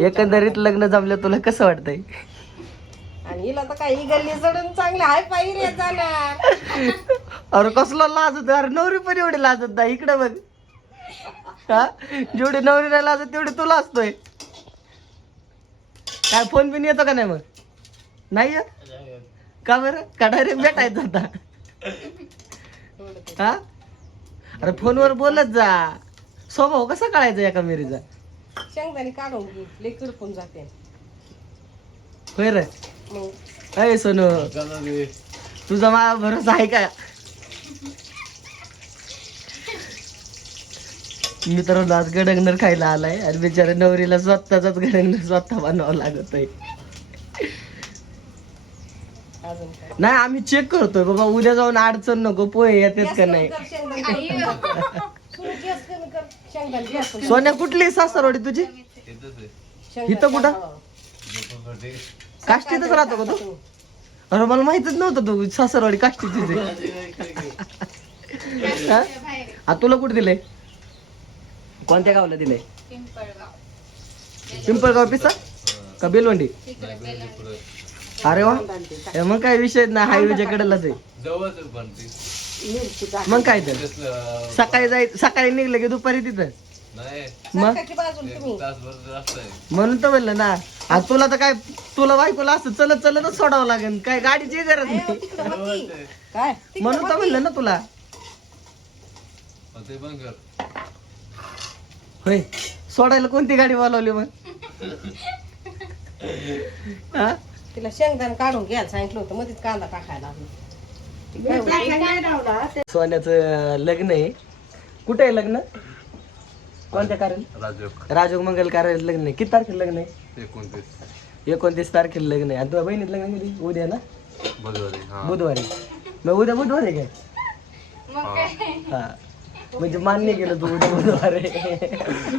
एकंदरीत लग्न जमलं तुला कसं वाटतंय? आणि हिला तर काही गल्ली चढून चांगले हाय अरे कसला लाजत अरे नवरी पण एवढी लाजत नाही. इकडे बघ. हा? जेवढी नवरी नाही लाजत तेवढी तुला असतोय. काय फोन बिन येतो का नाही मग? नाही येत? का बरं? का डायरेक्ट भेटायचं आता? हा? अरे फोनवर बोलत जा. स्वभाव कसा कळायचा एका मिरीचा? शेंगदाणी काढून घे लई कडपून जाते. होय रे. मग? अय सोनू. तुझा माझा भरोसा आहे का? मित्रांनो आज गडंगनर खायला आलाय आणि बिचाऱ्या नवरीला स्वतःचाच गडंगनर स्वतः बनवावं लागत आहे अजून काय? नाही आम्ही चेक करतोय बाबा उद्या जाऊन अडचण नको पोहे येतात का नाही? शेंगदाणी. सोन्या कुठली सासरवाडी तुझी? इथं कुठं? टाकावं. काष्टीतच राहतो का तू? अरे मला माहितच नव्हतं तू सासरवाडी काष्टीची आ तुला कुठे दिलंय? कोणत्या गावाला दिलंय? पिंपळगाव पिसा? का बेलवंडी? अरे वा. हे मग काय विषय नाही हायवेच्या कडेलाच आहे. मिरची टाक. मग काय तर? सकाळी जाय सकाळी निघलं की दुपारी तिथं? मग? सरकारची बाजून तुम्ही. म्हणून तर म्हणलं ना आ तुला तर काय तुला बायकोला असं चलत चलतच सोडावं लागेल. काय गाडीची गरज नाही. तिकडं होती. काय? म्हणून तर म्हणलं ना तुला. होय. सोडायला कोणती गाडी बोलावली मग? हा? तिला शेंगदाण काढून घ्यायला सांगितलं होतं मध्येच कांदा टाकायला लागलो. सोन्याचं लग्न आहे. कुठे आहे लग्न? कोणत्या कार्यालय राजोग मंगल कार्यालयात लग्न आहे. किती तारखेला लग्न आहे? एकोणतीस. तारखेला लग्न आहे. आणि तुझ्या बहिणीत लग्न कधी? उद्या ना? बुधवारी मग उद्या बुधवार आहे काय? हा. म्हणजे मान्य केलं तू उद्या बुधवार. आहे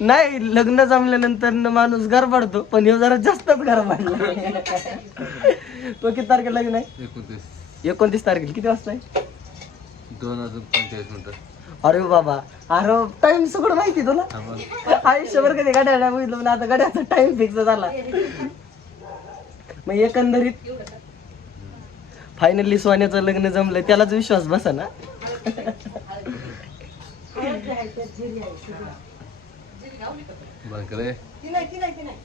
नाही लग्न जमल्यानंतर न माणूस गरबाडतो पण ह्यो जरा जास्तच गरबाडला तो किती तारखेला लग्न आहे? एकोणतीस. तारखेला किती वाजता आहे दोन हजार पंचेचाळीस मिनिटं. अरे बाबा. अरे टाइम सगळं माहिती तुला? आयुष्यभर कधी गाड्या बघितलं पण आता गाड्याचा टाइम फिक्स झाला. मग एकंदरीत फायनली सोन्याचं लग्न जमलंय. त्यालाच विश्वास बसा ना. बांकरे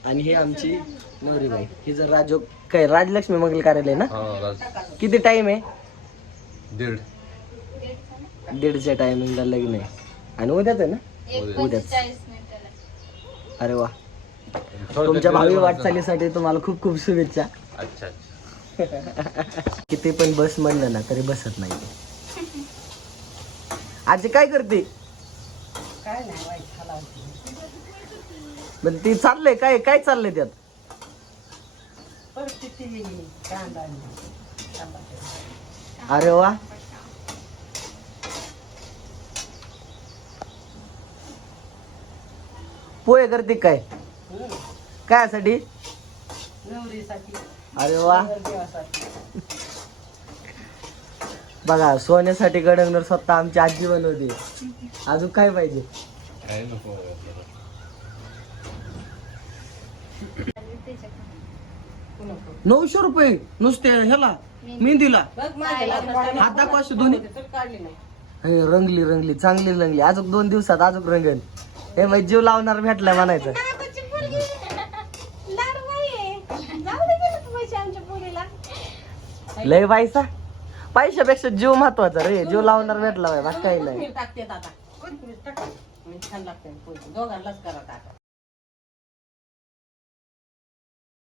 आणि हे आमची नवरीबाई ही जर राजो काय राजलक्ष्मी मंगल कार्यालय ना? हा किती टाइम आहे? दीड. दीडच्या टायमिंगला लग्न आहे. आणि उद्याच आहे ना? उद्याच. अरे वा. तुमच्या भावी वाटचालीसाठी तुम्हाला खूप खूप शुभेच्छा. अच्छा अच्छा. किती पण बस म्हणलं ना तरी बसत नाही. आजी काय करते? काय नाही पण ती चाललंय काय काय चाललंय त्यात? कांदा अरे वा. पोहे करते काय? काय साठी नवरीसाठी. अरे वा. देवासाठी. बघा सोन्यासाठी गडंगनर स्वतः आमची आजी बनवते. अजून काय पाहिजे? काय नको नको. नऊशे रुपये नुसते ह्याला मेहंदीला. बघ माझ्या लग्नात हात दाखवा अशी दोन्ही. तर काढली नाही हे रंगली रंगली चांगली रंगली. अजून दोन दिवसात अजून रंगल. हे बाई जीव लावणार भेटलाय म्हणायचं. लय बाईसा पैशापेक्षा जीव महत्त्वाचा रे. जीव लावणार भेटला बाई बाकी काही नाही. कोथिंबीर टाकते आता. कोथिंबीर टाका. छान लागते. दोघांनाच करा टाका